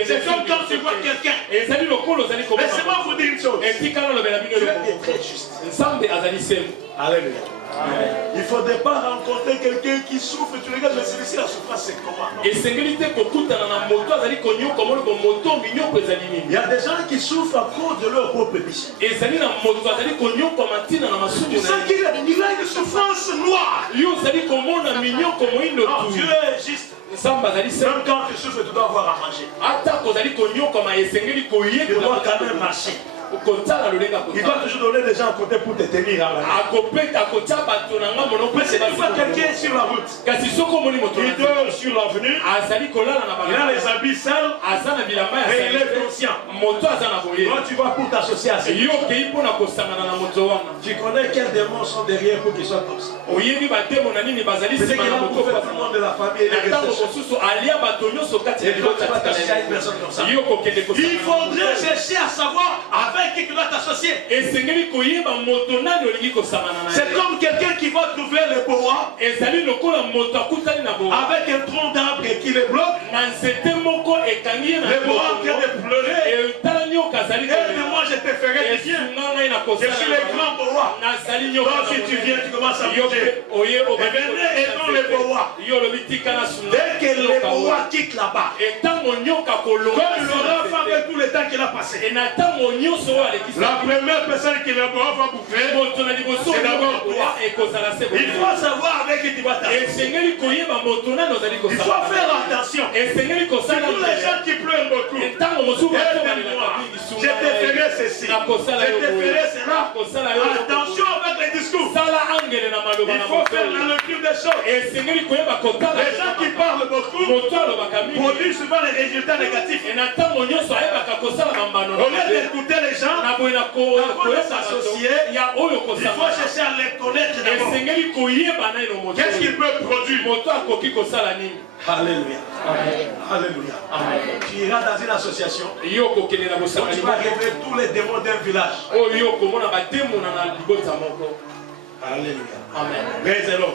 C'est comme quand tu vois quelqu'un. Laissez-moi vous dire une chose. Dieu est très juste. Alléluia. Il ne faudrait pas rencontrer quelqu'un qui souffre. Tu regardes, mais celui-ci, la souffrance, c'est comment? Il y a des gens qui souffrent à cause de leur propre péché. Tu sens qu'il a une souffrance noire. Non, Dieu est juste. Même quand tu souffres, tu dois avoir à manger. Tu dois quand même marcher. Il va toujours donner des gens à côté pour te tenir à la main. Mais si tu vois quelqu'un sur la route, il dort sur l'avenue, il a les habits sales et il est conscient. Toi tu vas pour t'associer à ces gens. Tu connais quels démons sont derrière pour qu'ils soient comme ça. C'est qu'il a bouffé tout le monde de la famille. Il faudrait chercher à savoir avec qui tu dois t'associer. C'est comme quelqu'un qui va trouver le bois avec un tronc d'arbre qui le bloque. Le bois en train de pleurer. Et moi je te ferai du bien. Je suis le grand bois. Donc si tu viens, tu commences à bouger. Et dans le bois. Dès que le bois quitte là-bas, comme Laurent fait tout le temps qu'il a passé, la première personne qui le bois va bouffer, c'est d'abord toi. Il faut savoir avec qui tu vas t'associer. Il faut faire attention. C'est tous les gens qui pleurent beaucoup. Je te ferai ceci. Je te ferai cela. Attention avec les discours. Il faut faire la lecture des choses. Les gens qui parlent beaucoup produisent souvent les résultats négatifs. Au lieu d'écouter les gens, avant de s'associer, il faut chercher à les connaître d'abord. Qu'est-ce qu'ils peuvent produire? Alléluia. Alléluia. Tu iras dans une association où tu vas révéler tous les démons d'un village. Alléluia. Amen. Praise-le.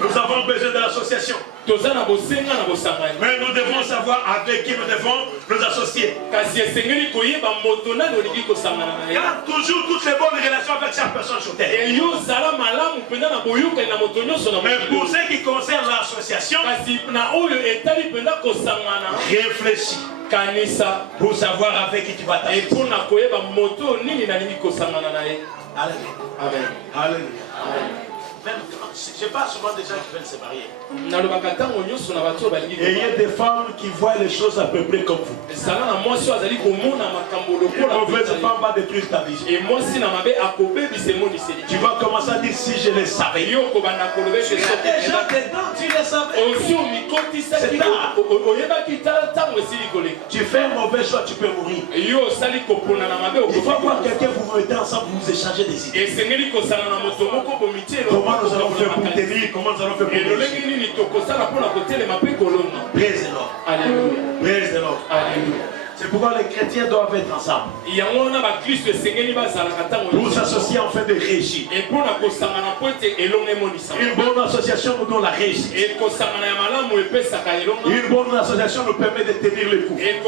Nous avons besoin de l'association. Mais nous devons savoir avec qui nous devons nous associer. Il y a toujours toutes les bonnes relations avec chaque personne sur terre. Mais pour ce qui concerne l'association, réfléchis. pour savoir avec qui tu vas t'associer. Alléluia. Alléluia. Je parle souvent des gens qui veulent se marier. Et il y a des femmes qui voient les choses à peu près comme vous. Une mauvaise femme va détruire ta vie. Tu vas commencer à dire si je le savais. Il y a des gens dedans, tu le savais. C'est tard. Tu fais un mauvais choix, tu peux mourir. Il faut voir quelqu'un, vous vous mettez ensemble, vous échangez des idées. Comment nous allons faire pour tenir? Comment nous allons faire pour tenir? Praise the Lord. Alléluia. Praise the Lord. Alléluia. C'est pourquoi les chrétiens doivent être ensemble. Pour s'associer en fait de réussite. Une bonne association nous donne la réussite. Une bonne association nous permet de tenir le coup. Et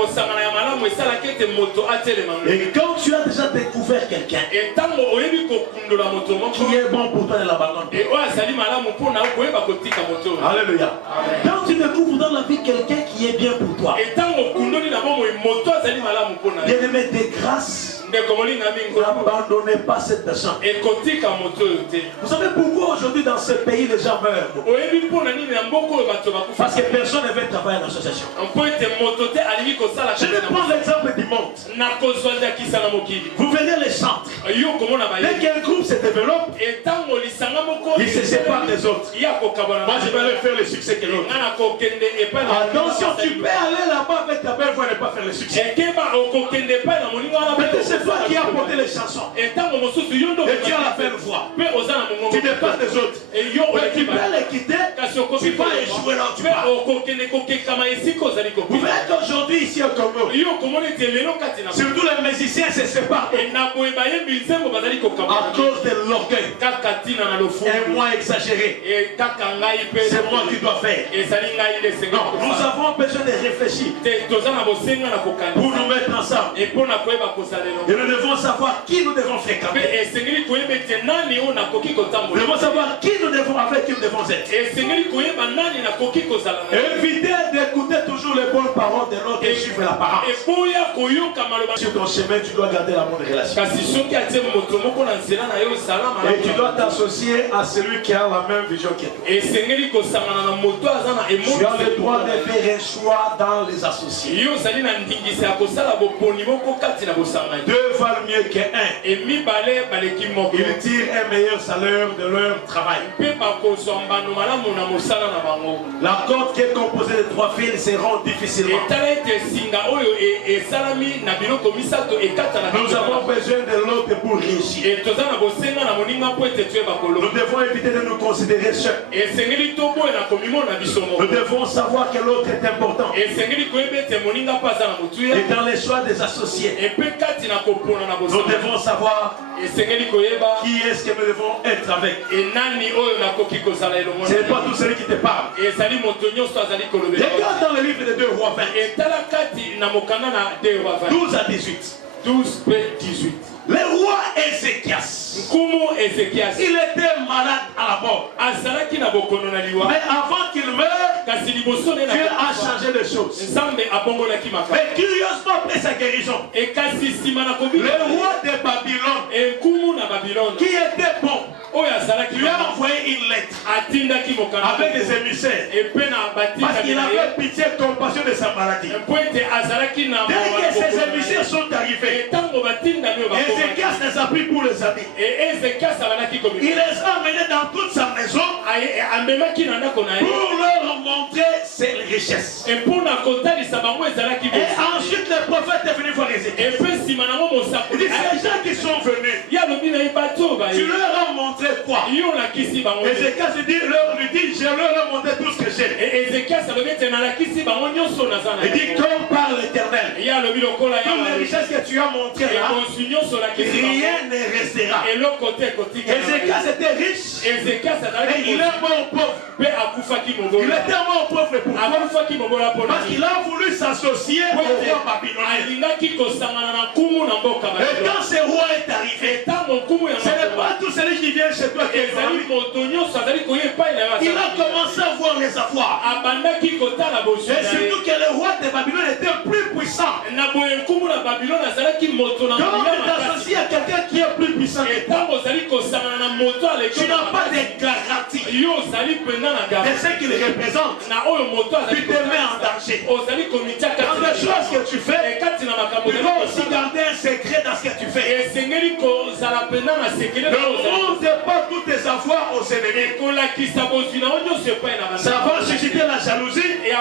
quand tu as déjà découvert quelqu'un qui est bon pour toi, ne l'abandonne pas. Alléluia. Quand tu découvres dans la vie quelqu'un qui est bien pour toi, bien-aimé de grâce, n'abandonnez pas cette personne. Vous savez pourquoi aujourd'hui dans ce pays les gens meurent? Parce que personne ne veut travailler en association. Je vais prendre l'exemple du monde. Vous verrez les centres. Dès qu'un groupe se développe, il se sépare des autres. Moi je vais aller faire le succès que l'autre. Attention, tu peux aller là-bas avec ta belle voix et ne pas faire le succès. Peut-être c'est toi qui as porté les chansons. Et tu as la belle voix. Tu dépasses des autres. Mais tu peux les quitter. Tu vas échouer là où tu vas. Vous verrez qu'aujourd'hui ici au Congo, surtout les musiciens se séparent à cause de l'orgueil. Et moi exagéré. C'est moi qui dois faire. Non, nous avons besoin de réfléchir pour nous mettre ensemble. Et nous devons savoir qui nous devons fréquenter. Nous devons savoir qui nous devons, avec qui nous devons être. Évitez d'écouter toujours les bonnes paroles de l'autre et suivre la parole. Sur ton chemin, tu dois garder la bonne relation. Et tu dois t'associer à celui qui a la même vision que toi. Tu as le droit de faire un choix dans les associés. Deux valent mieux qu'un. Ils tirent un meilleur salaire de leur travail. La corde qui est composée de 3 fils se rend difficilement. Nous avons besoin de l'autre pour réussir. Nous devons éviter de nous considérer seuls. Nous devons savoir que l'autre est important. Et dans les choix des associés, nous devons savoir qui est-ce que nous devons être avec. Ce n'est pas tout celui qui te parle. Regarde dans le livre de 2 Rois 20. 12 à 18. 12-18. Le roi Ézéchias, il était malade à la mort. Mais avant qu'il meure, Dieu a changé les choses. Mais curieusement, après sa guérison, le roi de Babylone, qui était bon, lui a envoyé une lettre avec des émissaires parce qu'il avait pitié et compassion de sa maladie. Dès que ces émissaires sont arrivés, Ézéchias les a pris pour les amis. Il les a amenés dans toute sa maison pour leur montrer ses richesses. Et ensuite le prophète est venu voir Ézéchias. Il dit, ces gens qui sont venus, tu leur as montré quoi? Ézéchias lui dit, je leur ai montré tout ce que j'ai. Il dit, comme par l'Éternel, comme les richesses que tu as montrées là, rien ne restera. Ézéchias était riche et il est mort pauvre. Il était mort pauvre pourquoi? Parce qu'il a voulu s'associer au roi babylonien. Et quand ce roi est arrivé, arrivé. Ce n'est pas tout celui qui vient chez toi qui est venu. Il a commencé à voir les avoirs. Et surtout que le roi de Babylone était plus puissant. Quand tu t'associes à quelqu'un qui est plus puissant que toi, tu n'as pas de garantie de ce qu'il représente. Tu te mets en danger. Dans les choses que tu fais, tu dois aussi garder un secret dans ce que tu fais. Ne montre pas tous tes avoirs aux ennemis. Ça va susciter la jalousie et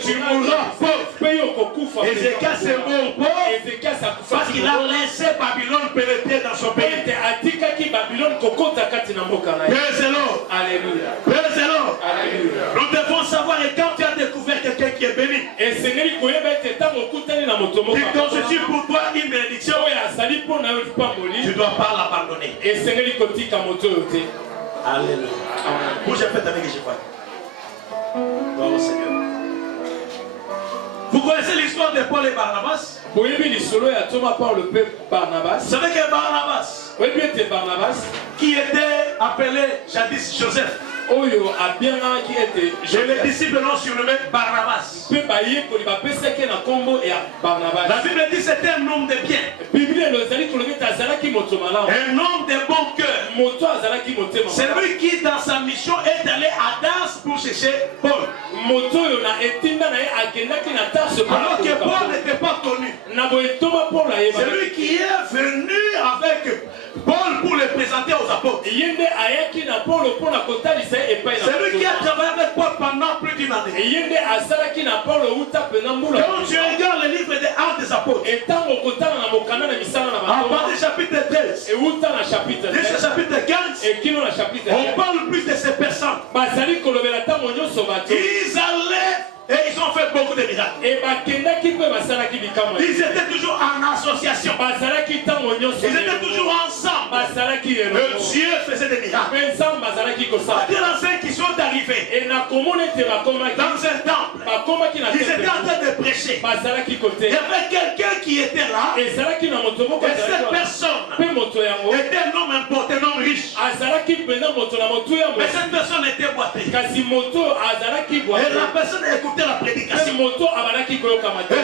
tu mourras pauvre. Ézéchias est mort pauvre parce qu'il a laissé Babylone pénétrer dans son pays. Praise the Lord. Alléluia. Praise the Lord. Nous devons savoir, et quand tu as découvert quelqu'un qui est béni, qui constitue pour toi une bénédiction, tu dois pas l'abandonner. Alléluia. Vous j'ai fait avec les Jéhovah. Gloire au Seigneur. Vous connaissez l'histoire de Paul et Barnabas? Vous savez que Barnabas, qui était appelé jadis Joseph, et les disciples l'ont surnommé Barnabas. La Bible dit que c'était un homme de bien, un homme de bon cœur. C'est lui qui dans sa mission est allé à Tars pour chercher Paul. Alors que Paul n'était pas connu. C'est lui qui est venu avec Paul pour le présenter aux apôtres. C'est lui qui a travaillé avec Paul pendant plus d'une année. Quand tu regardes le livre des Actes des Apôtres, à partir du chapitre 13 jusqu'au chapitre 15, on parle plus de ces personnes. Ils allaient et ils ont fait beaucoup de miracles. Ils étaient toujours en association. Ils étaient toujours ensemble. Et Dieu faisait des miracles. Il y a des anciens qui sont arrivés dans un temple. Ils étaient en train de prêcher. Il y avait quelqu'un qui était là. Et cette personne était un homme important, un homme riche. Mais cette personne était boitée. Et la personne écoutait la prédication. Et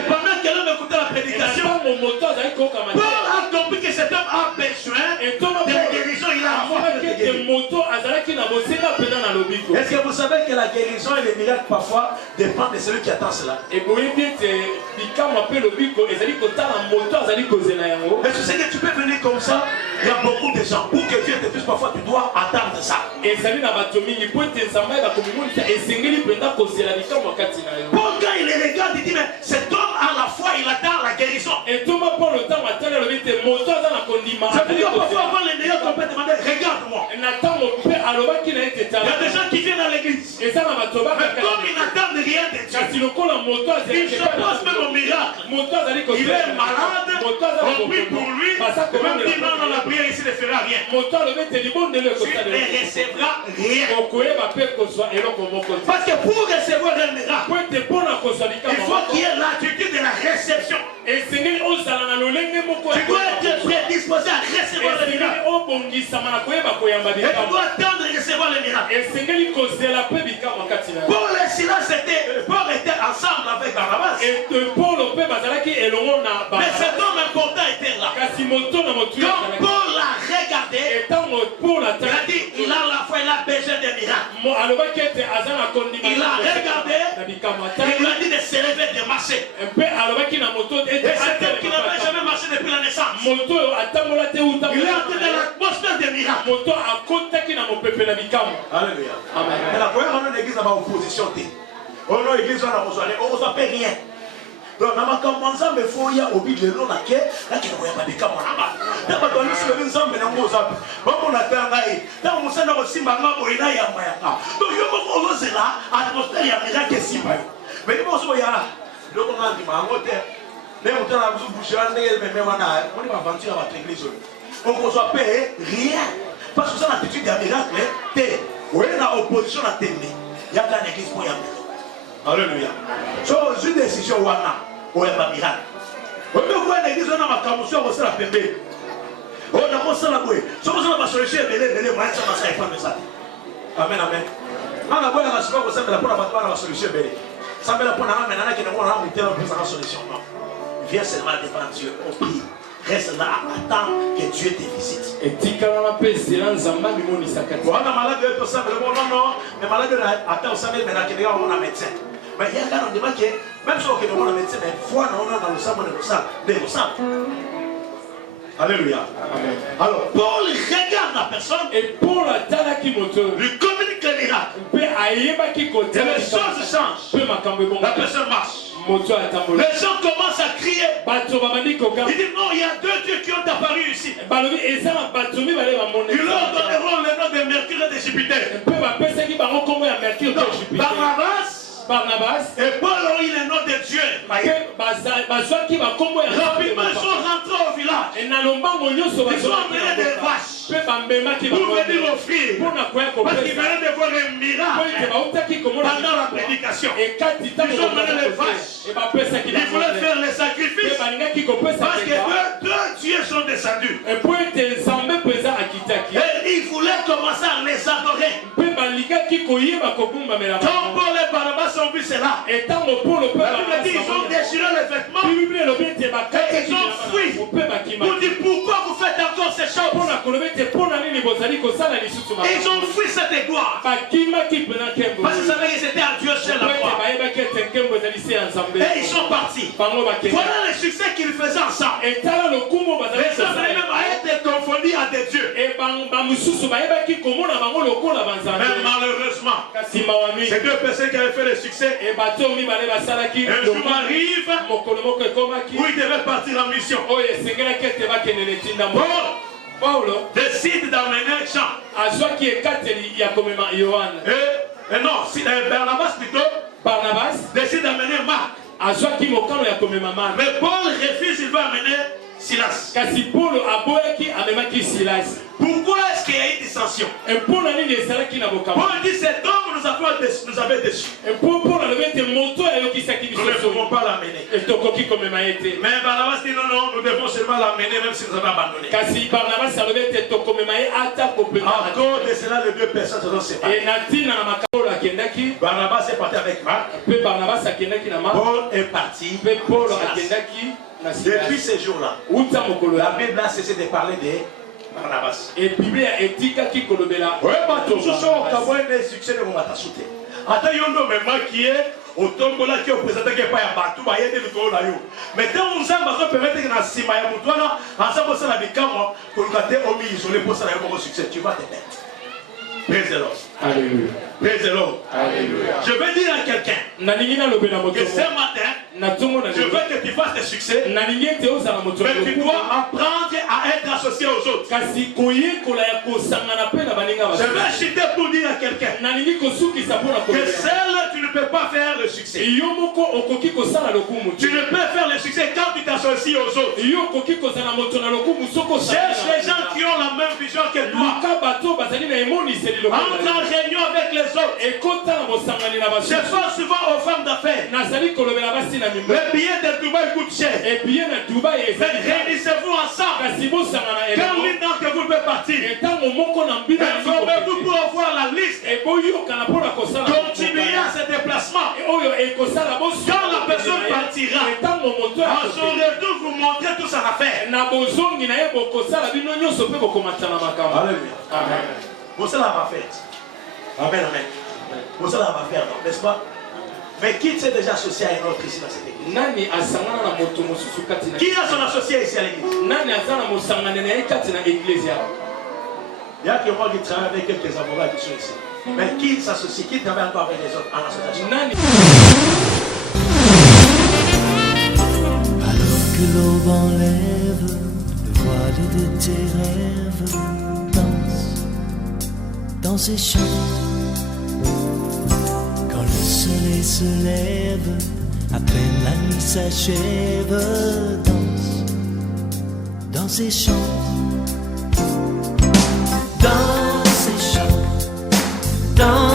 pendant qu'elle écoutait la prédication, Paul a compris que cet homme a besoin de la guérison. Il a la foi de guérir. Est-ce que vous savez que la guérison et les miracles parfois dépendent de celui qui attend cela? Et tu sais que tu peux venir comme ça. Il y a beaucoup de gens. Pour que Dieu te touche, parfois tu dois attendre ça. Paul, quand il les regarde, il dit, mais cet homme à la fois il attend la guérison. Ça veut dire parfois avant les meilleurs on peut demander, regarde-moi. Il y a des gens qui viennent à l'église. Mais comme ils n'attendent rien de Dieu, ils se posent même au miracle. Il est malade, on prie pour lui. On dit non, la prière ici ne fera rien. Tu ne recevras rien. Parce que pour recevoir un miracle, il faut qu'il y ait l'attitude de la réception. Tu dois être prédisposé à recevoir le miracle. Et tu dois attendre de recevoir le miracle. Paul et Silas étaient ensemble avec Barnabas. Mais cet homme important était là. Quand Paul l'a regardé, il a dit, il a la foi, il a besoin de miracles. Il a regardé, il lui a dit de se lever, de marcher. Et c'est tel qui n'avait jamais marché depuis la naissance. Il est entré dans l'atmosphère des miracles. Alléluia. Amen. Et la première année l'église n'a pas opposition. Oh non, l'église n'a pas besoin, on ne fait rien. Donc, on a commencé à me faire au bout de l'eau, là, qui est là, qui n'a pas de camp là-bas. D'abord, on a dit que nous sommes en Mozambique. On a fait un bail. Dans mon sein, on a aussi maman, on a eu un moyen. Donc, je me pose là, l'atmosphère, il y a déjà qui est si mal. Mais il faut se dire là. Donc, on a dit, mais en hôtel, même au temps où vous bougez, on a aventure à votre église. On ne reçoit rien. Parce que ça, l'attitude d'un miracle, c'est oui, la opposition à t'aimer. Il y a plein d'églises pour y amener. Alléluia. So, une décision wana, ou un miracle. On peut voir l'église, on a ma camouflage, on sait la pépé. ça la bouée. Ça va solution belé moyen ça va ça pas ça. Amen amen. On a beau la solution ça la pour la solution belé. Ça me la pour la maintenant que nous on a été dans la solution non. Viens seulement devant Dieu, on prie. Reste là, attends que Dieu te visite. Et tu as la paix, c'est un zamba, mais mon isaka. On a malade de tout ça, mais non, mais malade de attends, ça mais là que on a médecin. Mais il y a quand on demande que même si on a médecin, mais foi non on a dans le sang, on sang. Alléluia. Amen. Alors Paul regarde la personne et Paul lui communique les miracles. Et les choses changent. La personne marche. Les gens commencent à crier. Ils disent non, il y a deux dieux qui ont apparu ici. Ils leur donneront le nom de Mercure et de Jupiter. Barnabas et Paul ont eu le nom de Dieu. Rapidement, ils sont rentrés au village. Ils ont amené des vaches pour venir offrir. Parce qu'ils venaient de voir un miracle pendant la prédication. Ils ont amené les vaches. Ils voulaient faire les sacrifices. Parce que deux dieux sont descendus. Et ils voulaient commencer à les adorer. Quand Paul et Barnabas ont vu cela, la Bible dit ils ont déchiré les vêtements et ils ont fui. Pour dire pourquoi vous faites encore ces choses. Ils ont fui cette gloire. Parce qu'ils savaient que c'était un Dieu seul la foi. Et ils sont partis. Voilà le succès qu'ils faisaient ensemble. Les hommes même à être confondus à des dieux. Mais malheureusement, ces deux personnes qui avaient fait le succès, un jour arrive où ils devaient partir en mission. Paul décide d'amener Jean. Non, Barnabas plutôt décide d'amener Marc. Mais Paul refuse, il veut amener Silas. Pourquoi est-ce qu'il y a eu dissension? Paul dit cet homme nous avait déçus. Nous ne pouvons pas l'amener. Mais Barnabas dit non, nous devons seulement l'amener même si nous avons abandonné. À cause de cela, les deux personnes se sont séparées. Barnabas est parti avec Marc. Paul est parti. Depuis ces jours-là, la Bible a cessé de parler de Barnabas. Et la Bible a dit succès de mon matasuté. Attends, yondo même qui est au tombeau là qui est présenté qui est pas à Batou, bah il y a des luttes là yo. Mais quand on s'en va permettre que dans Sima ya Moutouana, ensemble ça la bikamo, pour nous garder au milieu isolé pour ça la bon succès, tu vas te mettre. Praise the Lord. Alléluia. Praise the Lord. Alléluia. Je veux dire à quelqu'un que ce matin, je veux que tu fasses des succès, mais tu dois apprendre à être associé aux autres. Je veux chuter pour dire à quelqu'un que seul tu ne peux pas faire le succès. Tu ne peux faire le succès quand tu t'associes aux autres. Cherche les gens qui ont la même vision que toi. Entre en réunion avec les autres. Je pense souvent aux femmes d'affaires. Le billet de Dubaï coûte cher. Réunissez-vous ensemble. Quand l'une d'entre vous peut partir, informez-vous pour avoir la liste. Continuez à ce déplacement. Quand la personne partira, à son retour, vous montrez tout ça à faire. Alléluia. Vous savez la fête. Amen, amen. Vous savez la faire, n'est-ce pas? Mais qui s'est déjà associé à un autre ici dans cette église? Qui a son associé ici à l'église? Il y a quelqu'un qui travaille avec quelques avocats qui sont ici. Mais qui s'associe, qui travaille encore avec les autres en association? Alors que l'aube enlève le voile de tes rêves, danse et chante. Quand le soleil se lève, à peine la nuit s'achève, danse et chante. Danse et chante. Danse